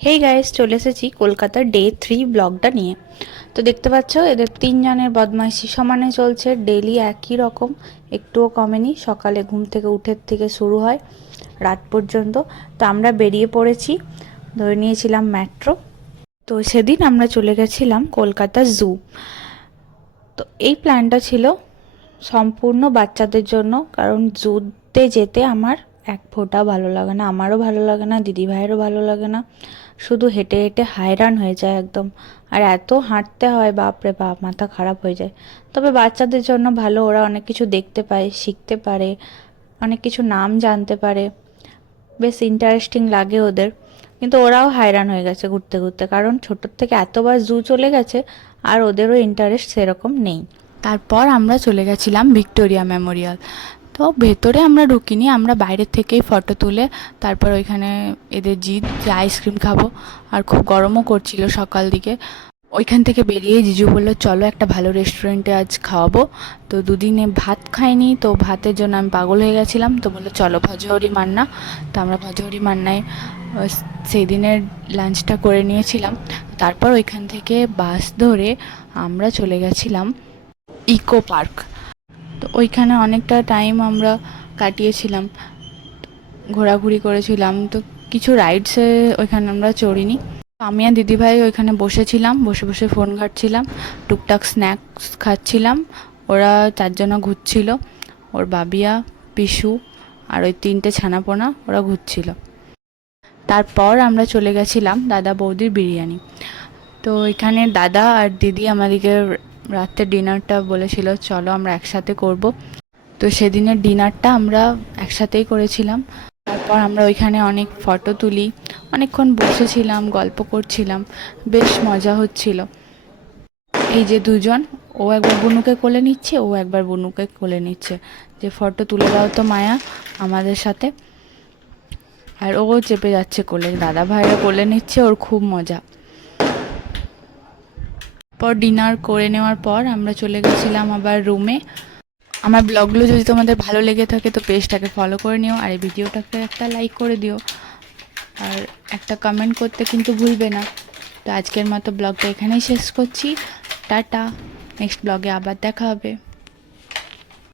Hey guys, চলে এসেছি কলকাতার ডে 3 ব্লগটা নিয়ে। তো দেখতে পাচ্ছ এদের তিনজনের বদমাইশি সমানে চলছে, ডেলি একই রকম, একটুও কমেনি। সকালে ঘুম থেকে উঠে থেকে শুরু হয় রাত পর্যন্ত। তো আমরা বেরিয়ে পড়েছি, ধরে নিয়েছিলাম মেট্রো। তো সেদিন আমরা চলে গেছিলাম কলকাতা জু। তো এই প্ল্যানটা ছিল সম্পূর্ণ বাচ্চাদের জন্য, কারণ জুতে যেতে আমার এক ফোঁটা ভালো লাগে না, আমারও ভালো লাগে না, দিদি ভাইয়েরও ভালো লাগে না। শুধু হেঁটে হেঁটে হায়রান হয়ে যায় একদম। আর এত হাঁটতে হয়, বাপরে বাপ, মাথা খারাপ হয়ে যায়। তবে বাচ্চাদের জন্য ভালো, ওরা অনেক কিছু দেখতে পায়, শিখতে পারে, অনেক কিছু নাম জানতে পারে, বেশ ইন্টারেস্টিং লাগে ওদের। কিন্তু ওরাও হায়রান হয়ে গেছে ঘুরতে ঘুরতে, কারণ ছোটোর থেকে এতবার জু চলে গেছে, আর ওদেরও ইন্টারেস্ট সেরকম নেই। তারপর আমরা চলে গেছিলাম ভিক্টোরিয়া মেমোরিয়াল। তো ভেতরে আমরা ঢুকিনি, আমরা বাইরের থেকেই ফটো তুলে তারপর ওইখানে এদের জিদ যে আইসক্রিম খাবো, আর খুব গরমও করছিল সকাল দিকে। ওইখান থেকে বেরিয়ে জিজু বললো চলো একটা ভালো রেস্টুরেন্টে আজ খাওয়াবো। তো দুদিনে ভাত খাইনি, তো ভাতের জন্য আমি পাগল হয়ে গেছিলাম। তো বললো চলো ভজহরি মান্না। তো আমরা ভজহরি মান্নায় সেই দিনের লাঞ্চটা করে নিয়েছিলাম। তারপর ওইখান থেকে বাস ধরে আমরা চলে গেছিলাম ইকো পার্ক। তো ওইখানে অনেকটা টাইম আমরা কাটিয়েছিলাম, ঘোরাঘুরি করেছিলাম। তো কিছু রাইডসে ওইখানে আমরা চড়িনি। আমি আর দিদিভাই ওইখানে বসেছিলাম, বসে বসে ফোন ঘাঁটছিলাম, টুকটাক স্ন্যাক্স খাচ্ছিলাম। ওরা চারজনা ঘুরছিল, ওর বাবিয়া, পিসু আর ওই তিনটে ছানাপোনা, ওরা ঘুরছিল। তারপর আমরা চলে গেছিলাম দাদা বৌদির বিরিয়ানি। তো এখানে দাদা আর দিদি আমাদেরকে রাতের ডিনারটা বলেছিল চলো আমরা একসাথে করব। তো সেদিনের ডিনারটা আমরা একসাথেই করেছিলাম। তারপর আমরা ওইখানে অনেক ফটো তুলি, অনেকক্ষণ বসেছিলাম, গল্প করছিলাম, বেশ মজা হচ্ছিল। এই যে দুজন, ও একবার বুনুকে কোলে নিচ্ছে, ও একবার বুনুকে কোলে নিচ্ছে, যে ফটো তুলে দাও তো মায়া আমাদের সাথে। আর ও চেপে যাচ্ছে কোলে, দাদা ভাইরা কোলে নিচ্ছে, ওর খুব মজা। পর ডিনার করে নেওয়ার পর আমরা চলে গেছিলাম আবার রুমে। আমার ব্লগগুলো যদি তোমাদের ভালো লেগে থাকে তো পেজটাকে ফলো করে নিও, আর এই ভিডিওটাকে একটা লাইক করে দিও, আর একটা কমেন্ট করতে কিন্তু ভুলবে না। তো আজকের মতো ব্লগটা এখানেই শেষ করছি। টাটা, নেক্সট ব্লগে আবার দেখা হবে।